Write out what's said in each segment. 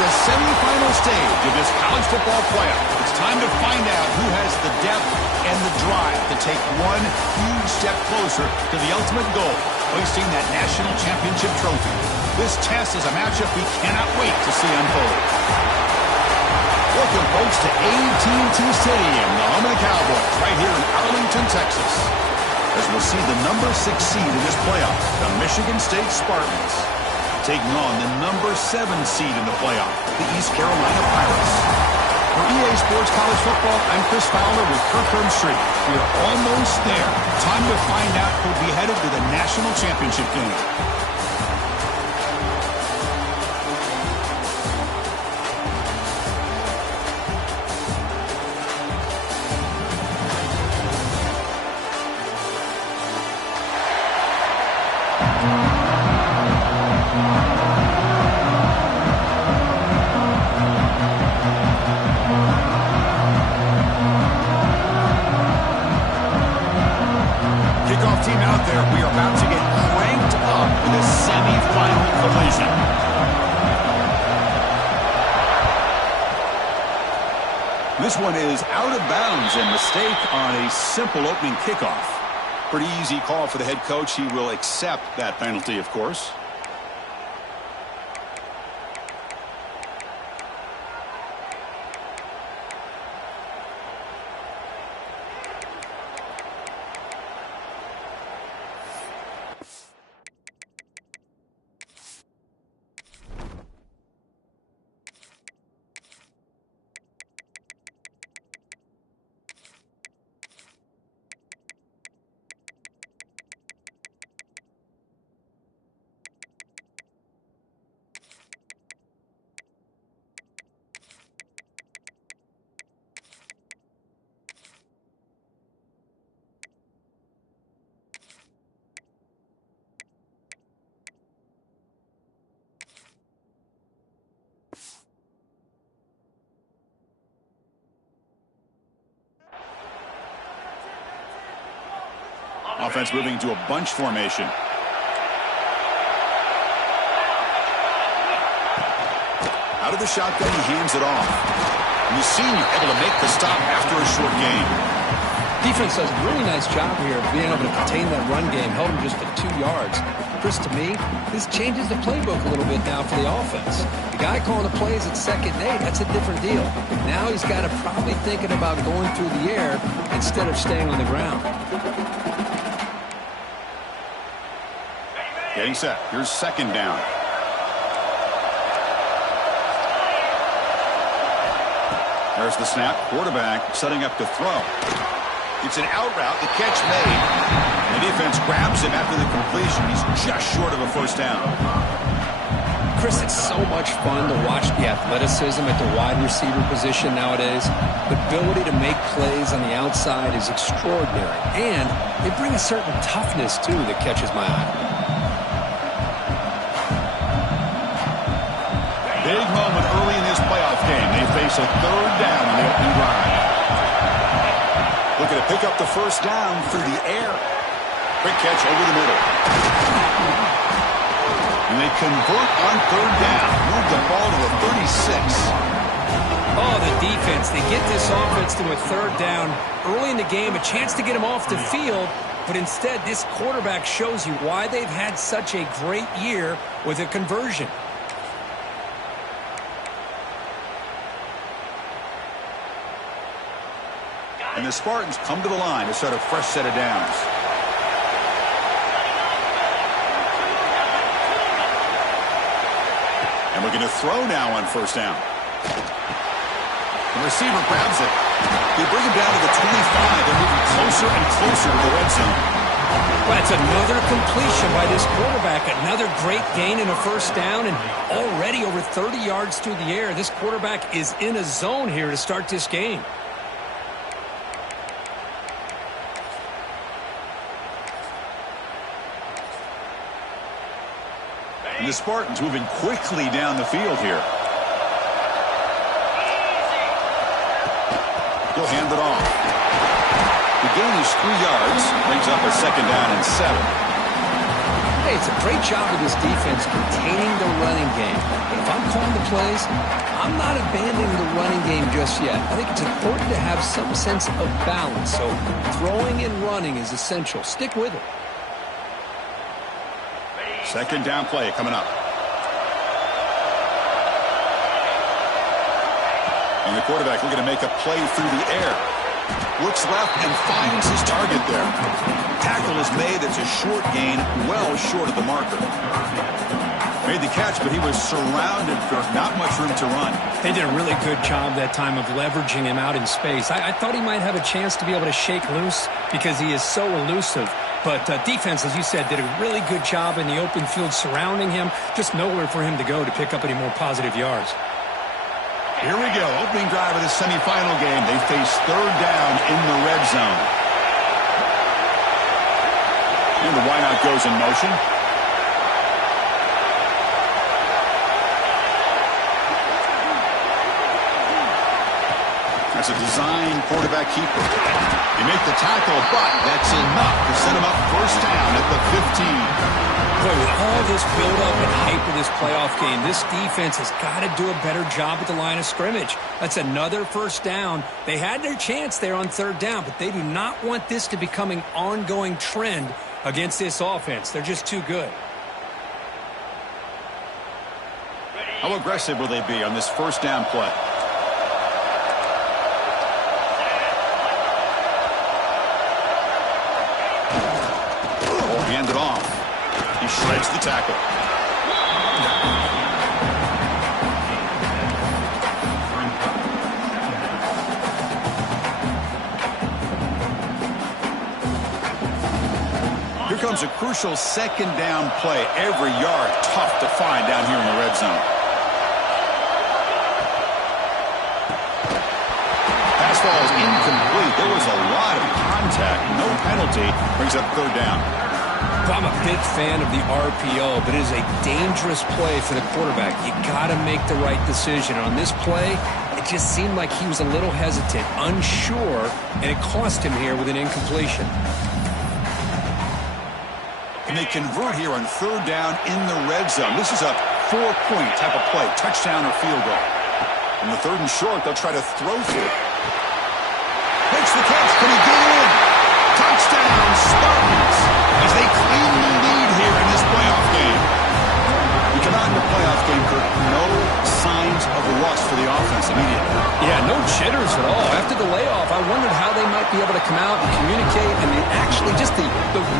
the semifinal stage of this college football playoff. It's time to find out who has the depth and the drive to take one huge step closer to the ultimate goal, hoisting that national championship trophy. This test is a matchup we cannot wait to see unfold. Welcome, folks, to AT&T Stadium, the home of the Cowboys, right here in Arlington, Texas, as we'll see the number 6 seed in this playoff, the Michigan State Spartans, taking on the number 7 seed in the playoff, the East Carolina Pirates. For EA Sports College Football, I'm Chris Fowler with Kirk Herbstreit. We are almost there. Time to find out who'll be headed to the national championship game. Team out there, we are about to get cranked up in this semi-final collision. This one is out of bounds, a mistake on a simple opening kickoff. Pretty easy call for the head coach. He will accept that penalty, of course. Offense moving to a bunch formation. Out of the shotgun, he hands it off. And the senior able to make the stop after a short gain. Defense does a really nice job here of being able to contain that run game, held him just for 2 yards. Chris, to me, this changes the playbook a little bit now for the offense. The guy calling the plays at 2nd and 8, that's a different deal. Now he's got to probably thinking about going through the air instead of staying on the ground. Getting set. Here's 2nd down. There's the snap. Quarterback setting up to throw. It's an out route. The catch made. And the defense grabs him after the completion. He's just short of a 1st down. Chris, it's so much fun to watch the athleticism at the wide receiver position nowadays. The ability to make plays on the outside is extraordinary. And they bring a certain toughness, too, that catches my eye. Big moment early in this playoff game. They face a 3rd down in the opening drive. Looking to pick up the 1st down through the air. Quick catch over the middle. And they convert on 3rd down. Move the ball to a 36. Oh, the defense. They get this offense to a 3rd down early in the game. A chance to get him off the field. But instead, this quarterback shows you why they've had such a great year with a conversion. And the Spartans come to the line to start a fresh set of downs. And looking to throw now on 1st down. The receiver grabs it. They bring him down to the 25. They're moving closer and closer to the red zone. Well, that's another completion by this quarterback. Another great gain in a 1st down, and already over 30 yards through the air. This quarterback is in a zone here to start this game. And the Spartans moving quickly down the field here. He'll hand it off. The gain is 3 yards. Brings up a 2nd down and 7. say it's a great job of this defense containing the running game. But if I'm calling the plays, I'm not abandoning the running game just yet. I think it's important to have some sense of balance. So throwing and running is essential. Stick with it. Second down play coming up. And the quarterback looking to make a play through the air. Looks left and finds his target there. Tackle is made. It's a short gain, well short of the marker. Made the catch, but he was surrounded for not much room to run. They did a really good job that time of leveraging him out in space. I thought he might have a chance to be able to shake loose because he is so elusive. But defense, as you said, did a really good job in the open field surrounding him. Just nowhere for him to go to pick up any more positive yards. Here we go. Opening drive of the semifinal game. They face third down in the red zone. And the wideout goes in motion. That's a design quarterback keeper. They make the tackle, but that's enough to send him up first down at the 15. Boy, with all this build-up and hype of this playoff game, this defense has got to do a better job at the line of scrimmage. That's another first down. They had their chance there on third down, but they do not want this to become an ongoing trend against this offense. They're just too good. How aggressive will they be on this first down play? Hand it off. He shreds the tackle. Here comes a crucial second down play. Every yard tough to find down here in the red zone. Pass ball is incomplete. There was a lot of contact. No penalty. Brings up third down. I'm a big fan of the RPO, but it is a dangerous play for the quarterback. You got to make the right decision. On this play, it just seemed like he was a little hesitant, unsure, and it cost him here with an incompletion. And they convert here on third down in the red zone. This is a 4-point type of play, touchdown or field goal. On the third and short, they'll try to throw for it. Makes the catch. Can he get in? Touchdown, Spartans, as they claim the lead here in this playoff game. We come out in the playoff game, Kirk. No signs of rust for the offense immediately. Yeah, no jitters at all. After the layoff, I wondered how they might be able to come out and communicate and actually just the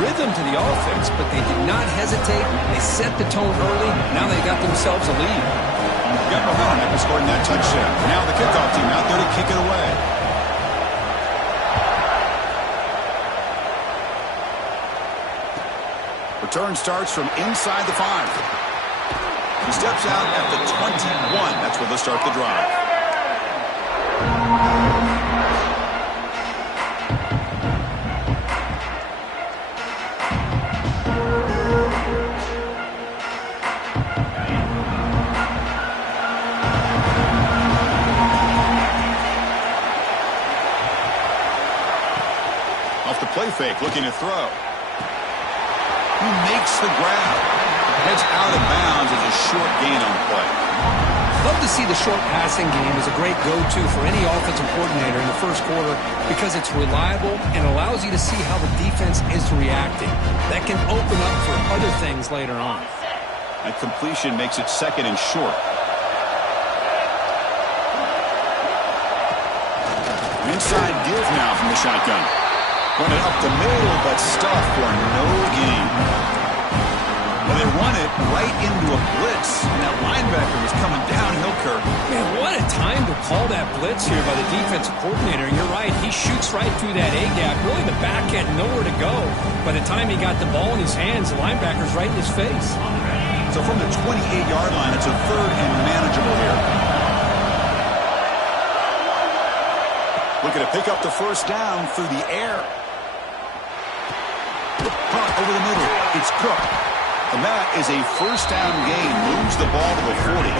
rhythm to the offense. But they did not hesitate. They set the tone early. Now they got themselves a lead. Got momentum after scoring that touchdown. Now the kickoff team out there to kick it away. Return starts from inside the 5. He steps out at the 21. That's where they'll start the drive. Off the play fake, looking to throw. He makes the grab. Heads out of bounds as a short gain on the play. Love to see the short passing game as a great go-to for any offensive coordinator in the first quarter because it's reliable and allows you to see how the defense is reacting. That can open up for other things later on. That completion makes it second and short. Inside give now from the shotgun. Run it up the middle, but stuffed for no gain. Well, they run it right into a blitz. And that linebacker was coming downhill, Kirk. Man, what a time to call that blitz here by the defensive coordinator. And you're right, he shoots right through that A-gap. Really, the back had nowhere to go. By the time he got the ball in his hands, the linebacker's right in his face. So from the 28-yard line, it's a third and manageable here. Looking to pick up the first down through the air. Punt over the middle. It's Cook. And that is a first down gain. Moves the ball to the 40.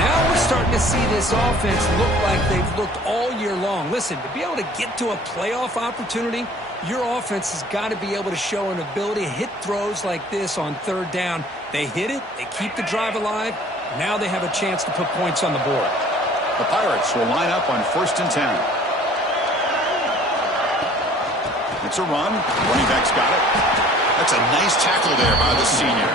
Now we're starting to see this offense look like they've looked all year long. Listen, to be able to get to a playoff opportunity, your offense has got to be able to show an ability to hit throws like this on third down. They hit it, they keep the drive alive. Now they have a chance to put points on the board. The Pirates will line up on 1st and 10. It's a run. Running back's got it. That's a nice tackle there by the senior.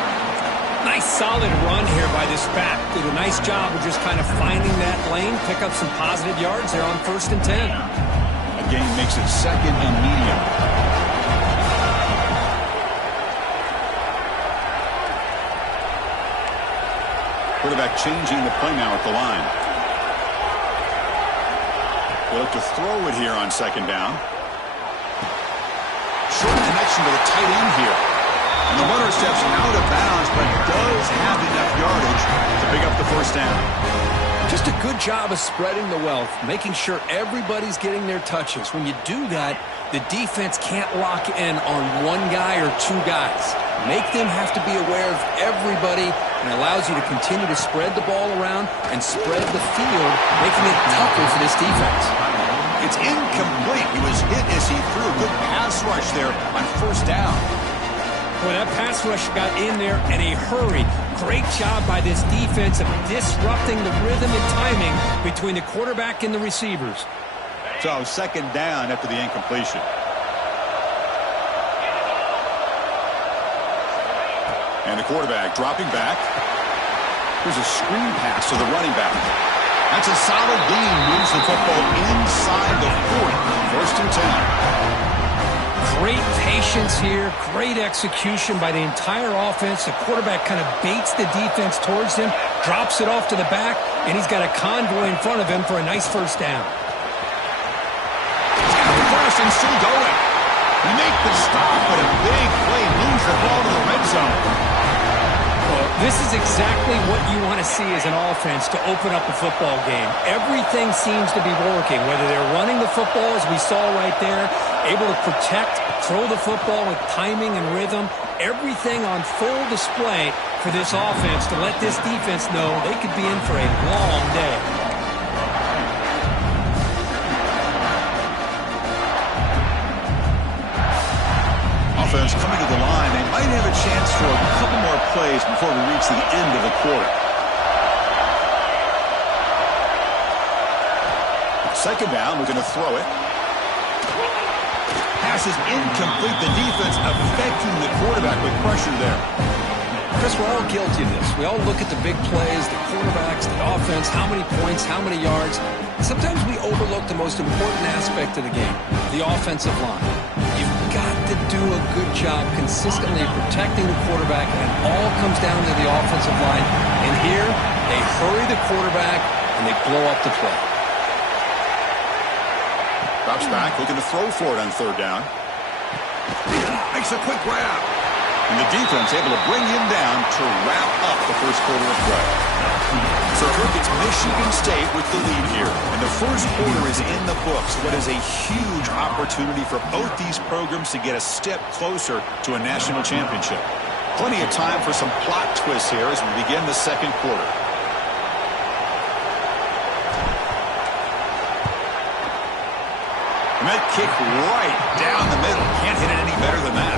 Nice solid run here by this back. Did a nice job of just kind of finding that lane, pick up some positive yards there on 1st and 10. A gain makes it 2nd and medium. Quarterback changing the play now at the line. They'll look to throw it here on 2nd down. Short connection to the tight end here. And the runner steps out of bounds, but does have enough yardage to pick up the 1st down. Just a good job of spreading the wealth, making sure everybody's getting their touches. When you do that, the defense can't lock in on one guy or two guys. Make them have to be aware of everybody, and allows you to continue to spread the ball around and spread the field, making it tougher for this defense. It's incomplete. He was hit as he threw a good pass rush there on 1st down. Boy, that pass rush got in there in a hurry. Great job by this defense of disrupting the rhythm and timing between the quarterback and the receivers. So 2nd down after the incompletion. And the quarterback dropping back. Here's a screen pass to the running back. That's a solid gain. Moves the football inside the 40. 1st and 10. Great patience here. Great execution by the entire offense. The quarterback kind of baits the defense towards him, drops it off to the back, and he's got a convoy in front of him for a nice 1st down. First and still going. They make the stop, but a big play moves the ball to the red zone. Well, this is exactly what you want to see as an offense to open up a football game. Everything seems to be working, whether they're running the football, as we saw right there, able to protect, throw the football with timing and rhythm. Everything on full display for this offense to let this defense know they could be in for a long day. Offense coming to the line. They might have a chance for a couple more plays before we reach the end of the quarter. 2nd down, we're going to throw it. Pass is incomplete. The defense affecting the quarterback with pressure there. Chris, we're all guilty of this. We all look at the big plays, the quarterbacks, the offense, how many points, how many yards. Sometimes we overlook the most important aspect of the game, the offensive line. You've got to do a good job consistently protecting the quarterback, and it all comes down to the offensive line. And here, they hurry the quarterback, and they blow up the play. Drops back, looking to throw for it on 3rd down. Makes a quick grab. And the defense able to bring him down to wrap up the 1st quarter of play. So look, it's Michigan State with the lead here. And the 1st quarter is in the books. What is a huge opportunity for both these programs to get a step closer to a national championship. Plenty of time for some plot twists here as we begin the 2nd quarter. And that kick right down the middle. Can't hit it any better than that.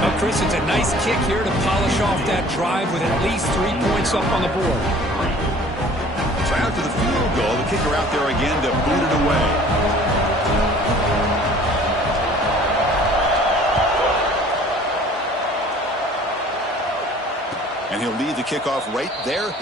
Well, Chris, it's a nice kick here to polish off that drive with at least 3 points up on the board. So after the field goal, the kicker out there again to boot it away. And he'll leave the kickoff right there.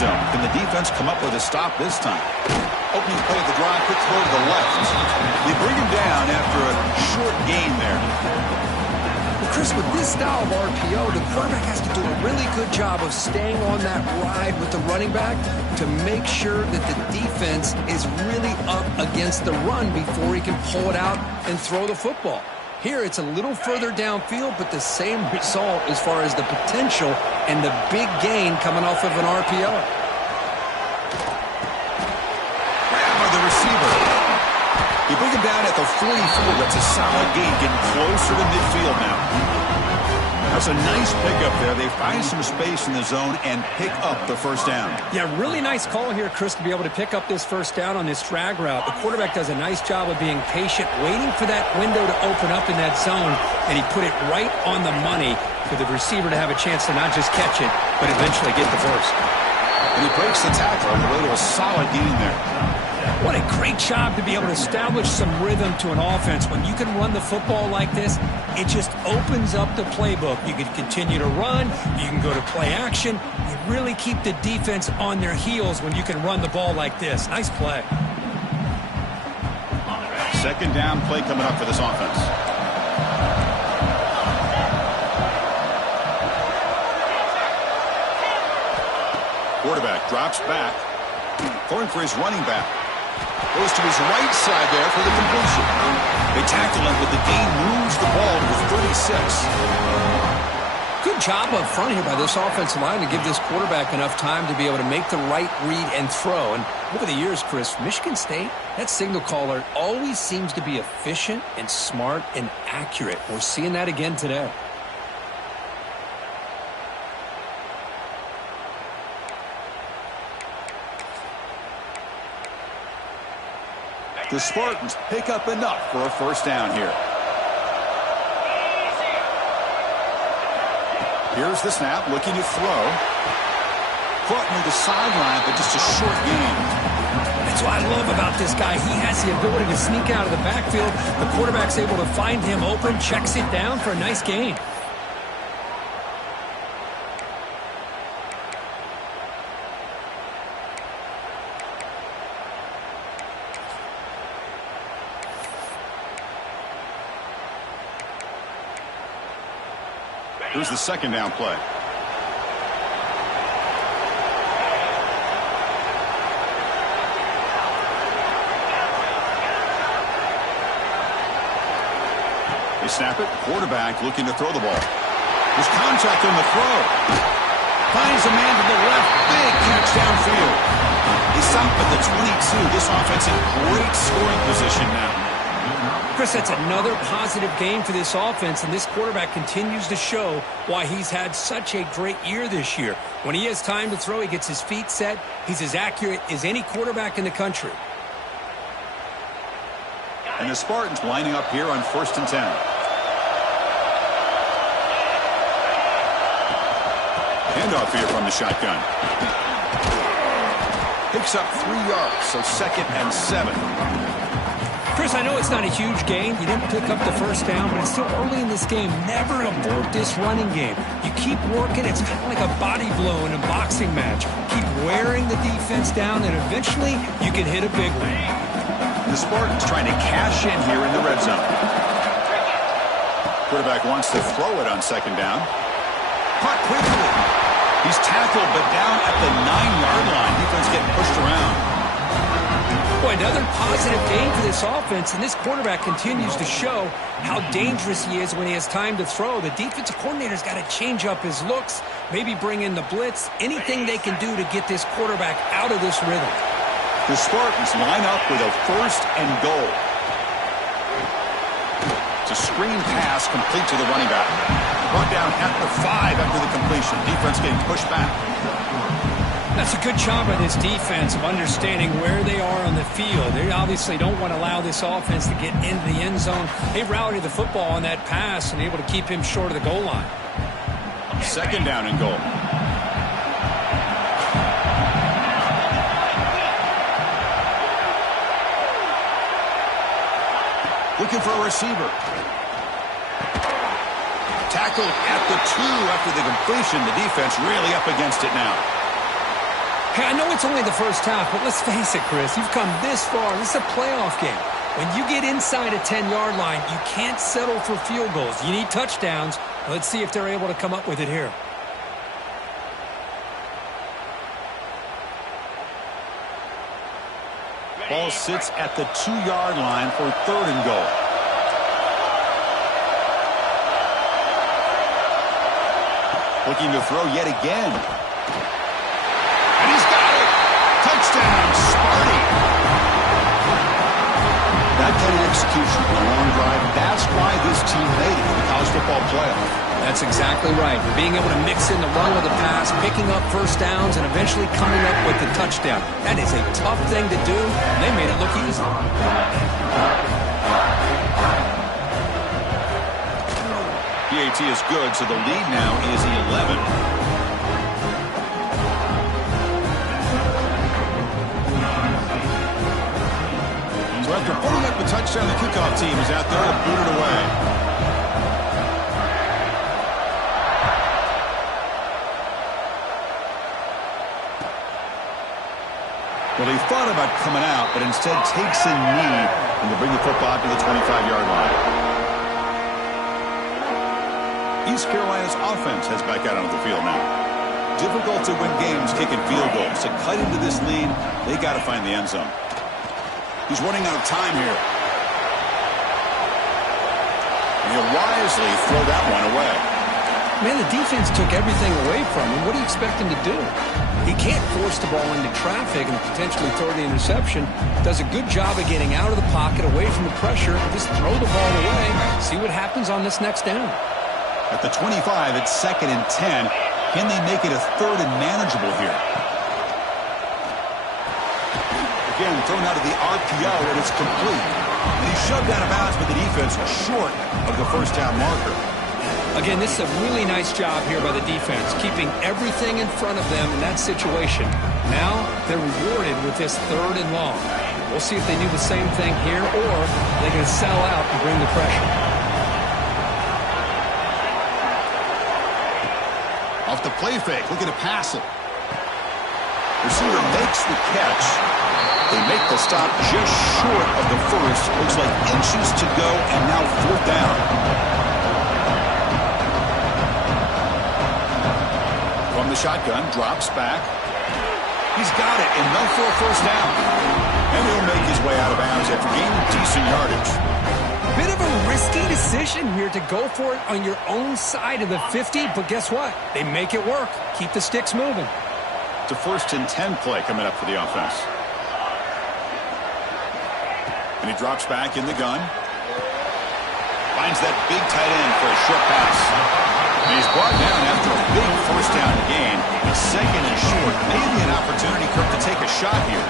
Can the defense come up with a stop this time? Opening play of the drive, quick throw to the left. They bring him down after a short gain there. Well, Chris, with this style of RPO, the quarterback has to do a really good job of staying on that ride with the running back to make sure that the defense is really up against the run before he can pull it out and throw the football. Here it's a little further downfield, but the same result as far as the potential and the big gain coming off of an RPO. Grab by the receiver. You bring him down at the 44. That's a solid gain, getting closer to midfield now. That's a nice pickup there. They find some space in the zone and pick up the first down. Yeah, really nice call here, Chris, to be able to pick up this first down on this drag route. The quarterback does a nice job of being patient, waiting for that window to open up in that zone, and he put it right on the money for the receiver to have a chance to not just catch it, but eventually get the first. And he breaks the tackle on the way to a solid gain there. What a great job to be able to establish some rhythm to an offense. When you can run the football like this, it just opens up the playbook. You can continue to run. You can go to play action. You really keep the defense on their heels when you can run the ball like this. Nice play. Second down play coming up for this offense. Quarterback drops back, going for his running back. Goes to his right side there for the completion. They tackle him, but the gain moves the ball to 36. Good job up front here by this offensive line to give this quarterback enough time to be able to make the right read and throw. And over the years, Chris, Michigan State, that signal caller always seems to be efficient and smart and accurate. We're seeing that again today. The Spartans pick up enough for a first down here. Here's the snap, looking to throw. Caught near the sideline, but just a short gain. That's what I love about this guy. He has the ability to sneak out of the backfield. The quarterback's able to find him open, checks it down for a nice gain. Here's the second down play. They snap it. Quarterback looking to throw the ball. There's contact on the throw. Finds a man to the left. Big catch downfield. He stopped at the 22. This offense in great scoring position now. Chris, that's another positive game for this offense, and this quarterback continues to show why he's had such a great year this year. When he has time to throw, he gets his feet set. He's as accurate as any quarterback in the country. And the Spartans lining up here on 1st and 10. Handoff here from the shotgun. Picks up 3 yards, so 2nd and 7. Chris, I know it's not a huge gain. You didn't pick up the first down, but it's still early in this game. Never abort this running game. You keep working. It's kind of like a body blow in a boxing match. Keep wearing the defense down, and eventually you can hit a big one. The Spartans trying to cash in here in the red zone. Quarterback wants to throw it on 2nd down. Caught quickly. He's tackled, but down at the 9-yard line. Defense getting pushed around. Boy, another positive gain for this offense, and this quarterback continues to show how dangerous he is when he has time to throw. The defensive coordinator's got to change up his looks, maybe bring in the blitz, anything they can do to get this quarterback out of this rhythm. The Spartans line up with a 1st and goal. It's a screen pass complete to the running back. Brought down at the 5 after the completion. Defense getting pushed back. That's a good job by this defense of understanding where they are on the field. They obviously don't want to allow this offense to get into the end zone. They rallied the football on that pass and able to keep him short of the goal line. 2nd down and goal. Looking for a receiver. Tackled at the 2 after the completion. The defense really up against it now. Hey, I know it's only the first half, but let's face it, Chris. You've come this far. This is a playoff game. When you get inside a 10-yard line, you can't settle for field goals. You need touchdowns. Let's see if they're able to come up with it here. Ball sits at the 2-yard line for 3rd and goal. Looking to throw yet again. And he's got it. Touchdown, Sparty. That kind of execution on a long drive, that's why this team made it to the college football playoff. That's exactly right. Being able to mix in the run with the pass, picking up first downs, and eventually coming up with the touchdown. That is a tough thing to do, and they made it look easy. PAT is good, so the lead now is 11. So after putting up the touchdown, the kickoff team is out there to boot it away. Well, he thought about coming out, but instead takes a knee and to bring the football to the 25-yard line. East Carolina's offense heads back out onto the field now. Difficult to win games kicking field goals. To cut into this lead, they got to find the end zone. He's running out of time here. And he'll wisely throw that one away. Man, the defense took everything away from him. What do you expect him to do? He can't force the ball into traffic and potentially throw the interception. Does a good job of getting out of the pocket, away from the pressure, and just throw the ball away. See what happens on this next down. At the 25, it's 2nd and 10. Can they make it a 3rd and manageable here? Again, thrown out of the RPO, and it's complete. And he's shoved out of bounds, but the defense short of the first down marker. Again, this is a really nice job here by the defense, keeping everything in front of them in that situation. Now they're rewarded with this 3rd and long. We'll see if they do the same thing here, or they're going to sell out and bring the pressure. Off the play fake, looking to pass it. Receiver makes the catch. They make the stop just short of the first. Looks like inches to go, and now 4th down. From the shotgun, drops back. He's got it, enough for a first down. And he'll make his way out of bounds after gaining decent yardage. Bit of a risky decision here to go for it on your own side of the 50, but guess what? They make it work. Keep the sticks moving. It's a 1st and 10 play coming up for the offense. And he drops back in the gun. Finds that big tight end for a short pass. And he's brought down after a big first down gain. A 2nd and short. Maybe an opportunity, Kirk, to take a shot here.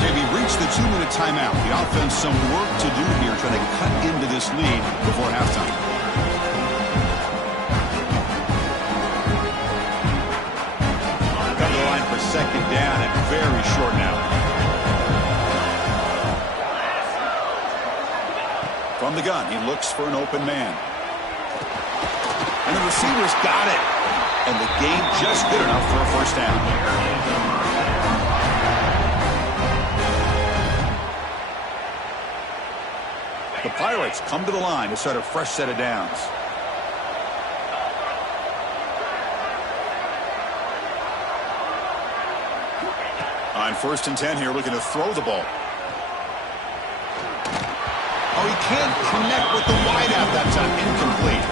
Okay, we reached the 2-minute timeout. The offense some work to do here, trying to cut into this lead before halftime. Cut the line for 2nd down and very short now. From the gun, he looks for an open man. And the receiver's got it. And the gain just good enough for a first down. The Pirates come to the line to start a fresh set of downs. On 1st and 10 here, looking to throw the ball. Oh, he can't connect with the wideout that time. Incomplete.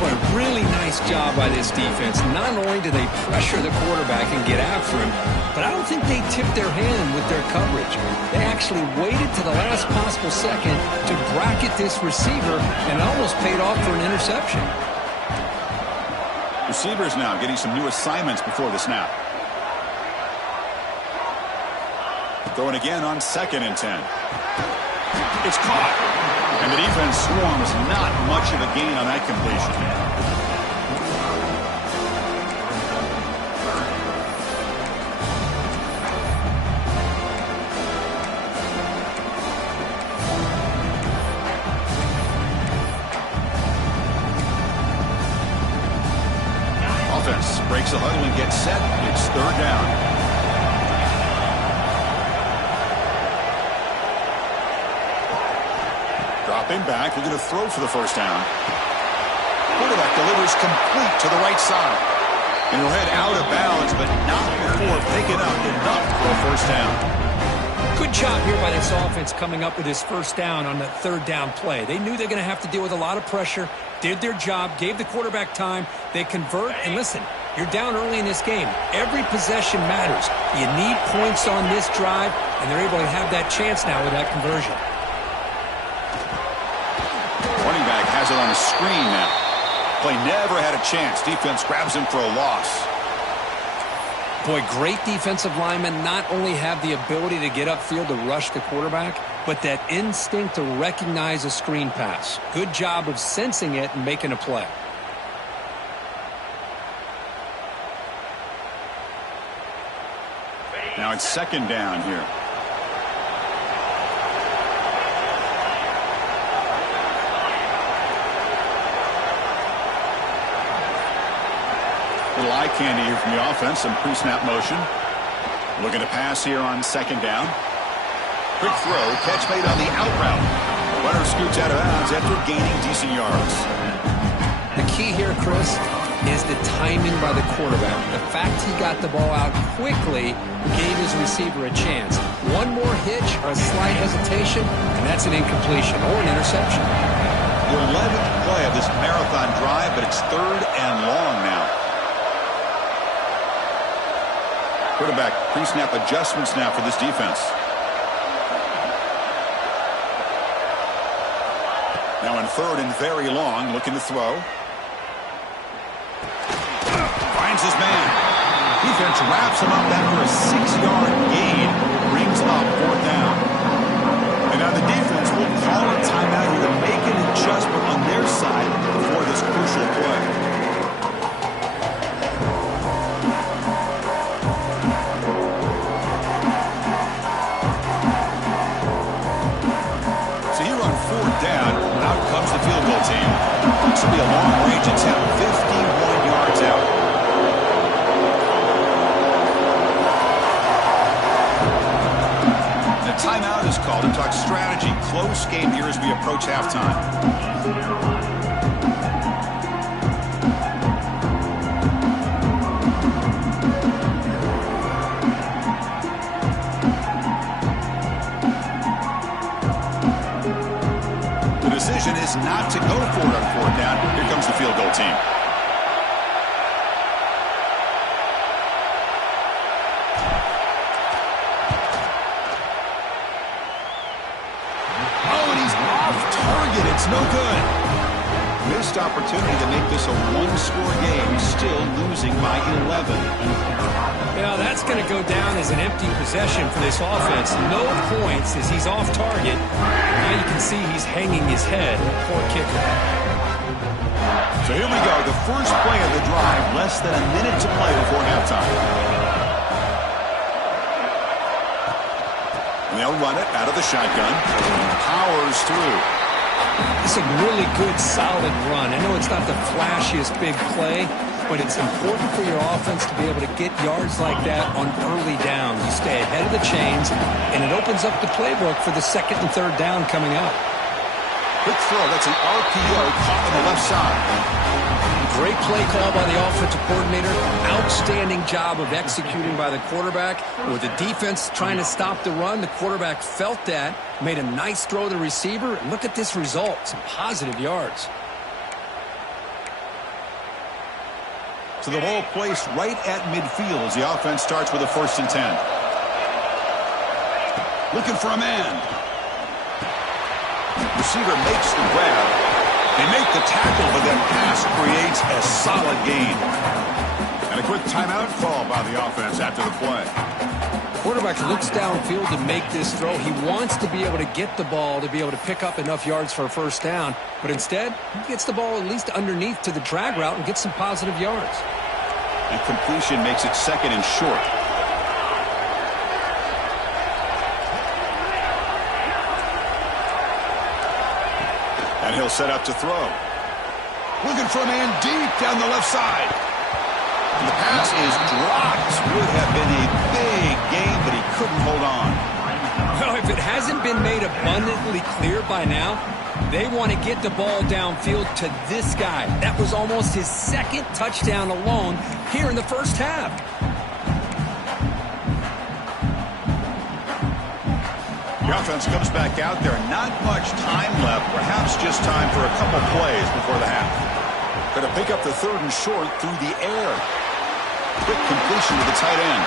What a really nice job by this defense. Not only do they pressure the quarterback and get after him, but I don't think they tipped their hand with their coverage. They actually waited to the last possible second to bracket this receiver, and it almost paid off for an interception. Receivers now getting some new assignments before the snap. Throwing again on 2nd and 10. It's caught. And the defense swarms not much of a gain on that completion. Offense breaks a huddle and gets set. It's 3rd down. Dropping back, looking to throw for the first down. Quarterback delivers complete to the right side. And he'll head out of bounds, but not before picking up enough for a first down. Good job here by this offense coming up with his first down on that third down play. They knew they're going to have to deal with a lot of pressure, did their job, gave the quarterback time. They convert, and listen, you're down early in this game. Every possession matters. You need points on this drive, and they're able to have that chance now with that conversion. Running back has it on the screen now. Play never had a chance. Defense grabs him for a loss. Boy, great defensive linemen not only have the ability to get upfield to rush the quarterback, but that instinct to recognize a screen pass. Good job of sensing it and making a play. Now it's second down here. Little eye candy here from the offense. Some pre-snap motion. Looking to pass here on second down. Quick throw. Catch made on the out route. Runner scoots out of bounds after gaining decent yards. The key here, Chris, is the timing by the quarterback. The fact he got the ball out quickly gave his receiver a chance. One more hitch or a slight hesitation, and that's an incompletion or an interception. The 11th play of this marathon drive, but it's third and long now. Quarterback pre-snap adjustments now for this defense. Now in third and very long, looking to throw. Finds his man. Defense wraps him up after a 6-yard gain. Brings up fourth down. And now the defense will call a timeout here to make an adjustment on their side before this crucial play. Down, out comes the field goal team. This will be a long-range attempt, 51 yards out. The timeout is called to talk strategy. Close game here as we approach halftime. Is not to go for it on fourth down. Here comes the field goal team. Oh, and he's off target. It's no good. Missed opportunity to make this a one-score game, still losing by 11. Yeah, that's going to go down as an empty possession for this offense. No points as he's off target. Now you can see he's hanging his head. Poor kicker. So here we go. The first play of the drive. Less than a minute to play before halftime. And they'll run it out of the shotgun. Powers through. It's a really good, solid run. I know it's not the flashiest big play, but it's important for your offense to be able to get yards like that on early down. You stay ahead of the chains, and it opens up the playbook for the second and third down coming up. Quick throw. That's an RPO caught on the left side. Great play call by the offensive coordinator. Outstanding job of executing by the quarterback. With the defense trying to stop the run, the quarterback felt that, made a nice throw to the receiver. And look at this result. Some positive yards. So the ball placed right at midfield as the offense starts with a 1st and 10. Looking for a man. Receiver makes the grab. They make the tackle, but that pass creates a solid gain. And a quick timeout call by the offense after the play. Quarterback looks downfield to make this throw. He wants to be able to get the ball to be able to pick up enough yards for a first down. But instead, he gets the ball at least underneath to the drag route and gets some positive yards. And completion makes it second and short. And he'll set up to throw. Looking for a man deep down the left side. And the pass is dropped. Would have been a big gain, but he couldn't hold on. Well, if it hasn't been made abundantly clear by now, they want to get the ball downfield to this guy. That was almost his second touchdown alone here in the first half. The offense comes back out there. Not much time left. Perhaps just time for a couple plays before the half. Going to pick up the 3rd and short through the air. Quick completion to the tight end.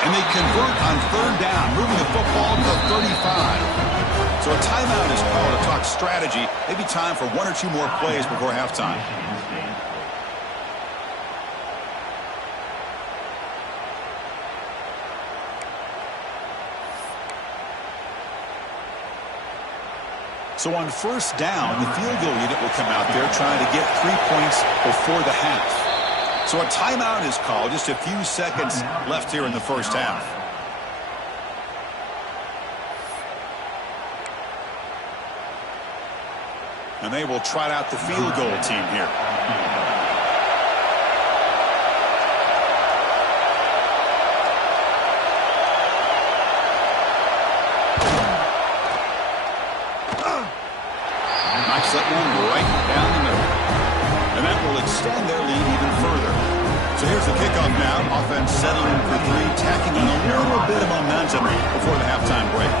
And they convert on 3rd down, moving the football to the 35. So a timeout is called to talk strategy. Maybe time for 1 or 2 more plays before halftime. So on 1st down, the field goal unit will come out there trying to get 3 points before the half. So a timeout is called. Just a few seconds left here in the 1st half. And they will trot out the field goal team here. Knocks that one right down the middle. And that will extend their lead even further. So here's the kickoff now. Offense settling for 3, tacking on a little bit of momentum before the halftime break.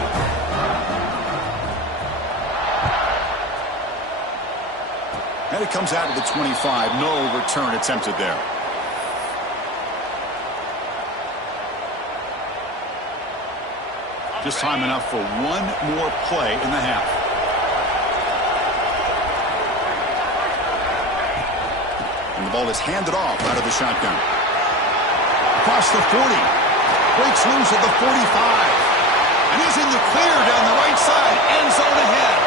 And it comes out of the 25. No return attempted there. Just time enough for 1 more play in the half. And the ball is handed off out of the shotgun. Across the 40. Breaks loose at the 45. And he's in the clear down the right side. End zone ahead.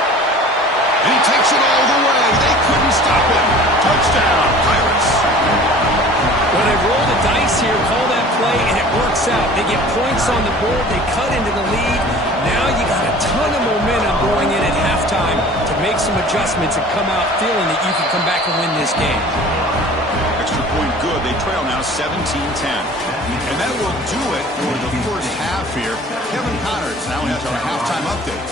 And he takes it all the way. They couldn't stop him. Touchdown, Pirates. Well, they roll the dice here, call that play, and it works out. They get points on the board. They cut into the lead. Now you got a ton of momentum going in at halftime to make some adjustments and come out feeling that you can come back and win this game. Extra point good. They trail now 17-10. And that will do it for the 1st half here. Kevin Connors now has our halftime update.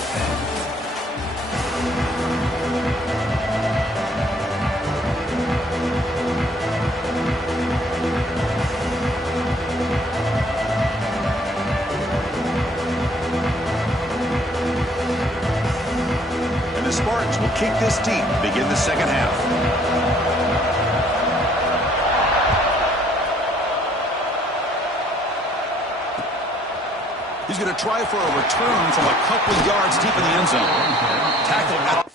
And the Spartans will kick this deep to begin the 2nd half. He's going to try for a return from a couple yards deep in the end zone. Tackled out.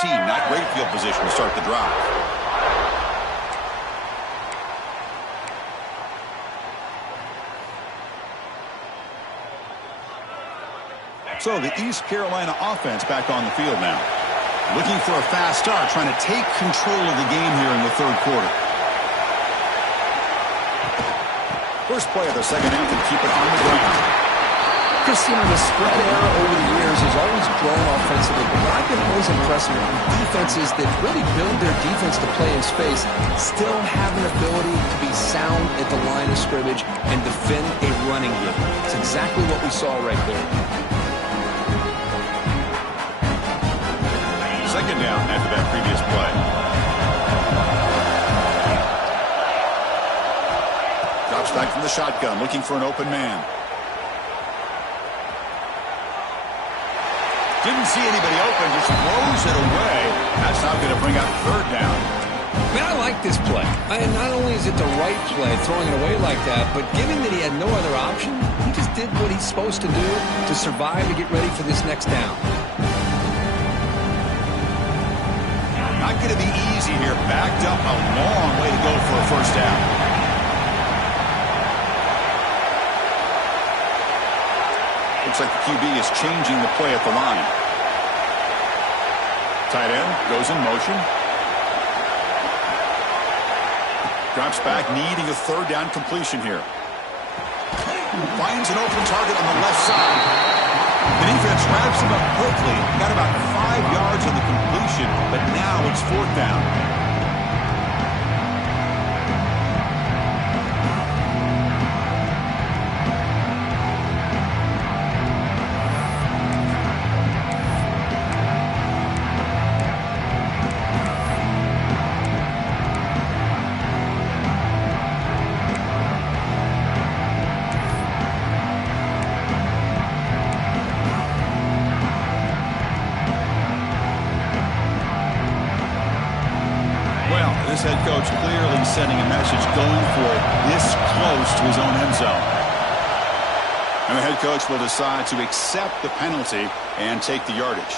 team. Not great field position to start the drive. So the East Carolina offense back on the field now. Looking for a fast start, trying to take control of the game here in the third quarter. First play of the second half and keep it on the ground. Chris, the spread era over the years has always grown offensively, but what I've been always impressed with defenses that really build their defense to play in space still have an ability to be sound at the line of scrimmage and defend a running game. It's exactly what we saw right there. Second down after that previous play. Drops back from the shotgun, looking for an open man. Didn't see anybody open, just throws it away. That's not going to bring up third down. Man, I like this play. Not only is it the right play, throwing it away like that, but given that he had no other option, he just did what he's supposed to do to survive and get ready for this next down. Not going to be easy here. Backed up a long way to go for a first down. Looks like the QB is changing the play at the line. Tight end goes in motion. Drops back, needing a third down completion here. Finds an open target on the left side. The defense wraps him up quickly. Got about 5 yards on the completion, but now it's fourth down. This head coach clearly sending a message, going for it this close to his own end zone. And the head coach will decide to accept the penalty and take the yardage.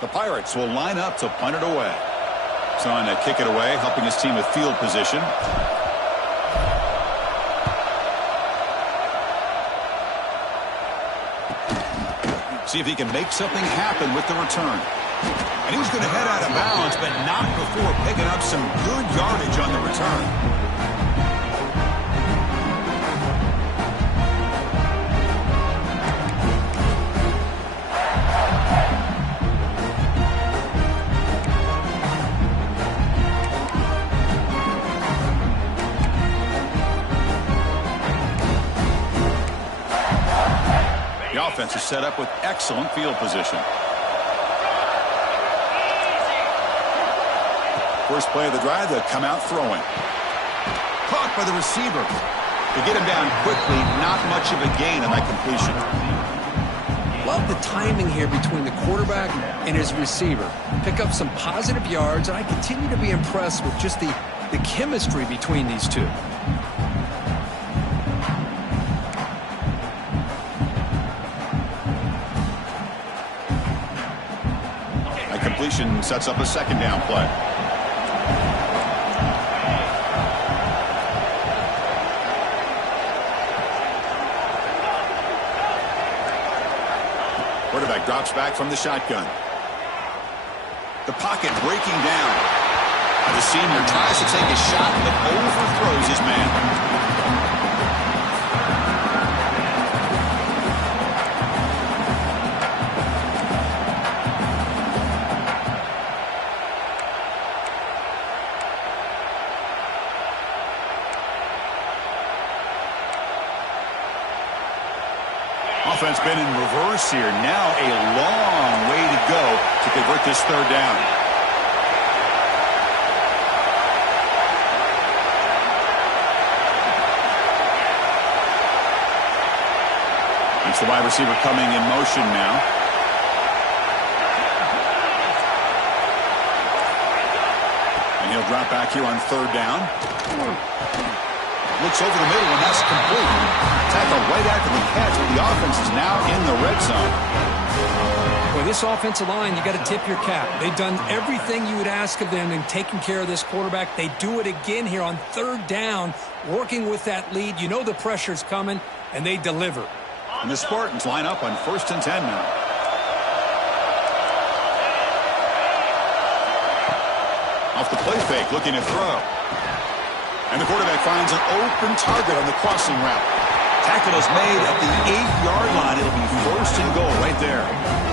The Pirates will line up to punt it away. Trying to kick it away, helping his team with field position. See if he can make something happen with the return. And he was going to head out of bounds, but not before picking up some good yardage on the return. The offense is set up with excellent field position. First play of the drive, they'll come out throwing. Caught by the receiver. To get him down quickly, not much of a gain on that completion. Love the timing here between the quarterback and his receiver. Pick up some positive yards, and I continue to be impressed with just the chemistry between these two. Completion sets up a second down play. Quarterback drops back from the shotgun. The pocket breaking down. The senior tries to take a shot but overthrows his man. Offense been in reverse here. Now a long way to go to convert this third down. It's the wide receiver coming in motion now. And he'll drop back here on third down. Looks over the middle, and that's complete. Tackle right after the catch, but the offense is now in the red zone. Well, this offensive line, you got to tip your cap. They've done everything you would ask of them in taking care of this quarterback. They do it again here on third down, working with that lead. You know the pressure's coming, and they deliver. And the Spartans line up on 1st and 10 now. Off the play fake, looking to throw. And the quarterback finds an open target on the crossing route. Tackle is made at the 8-yard line. It'll be 1st and goal right there.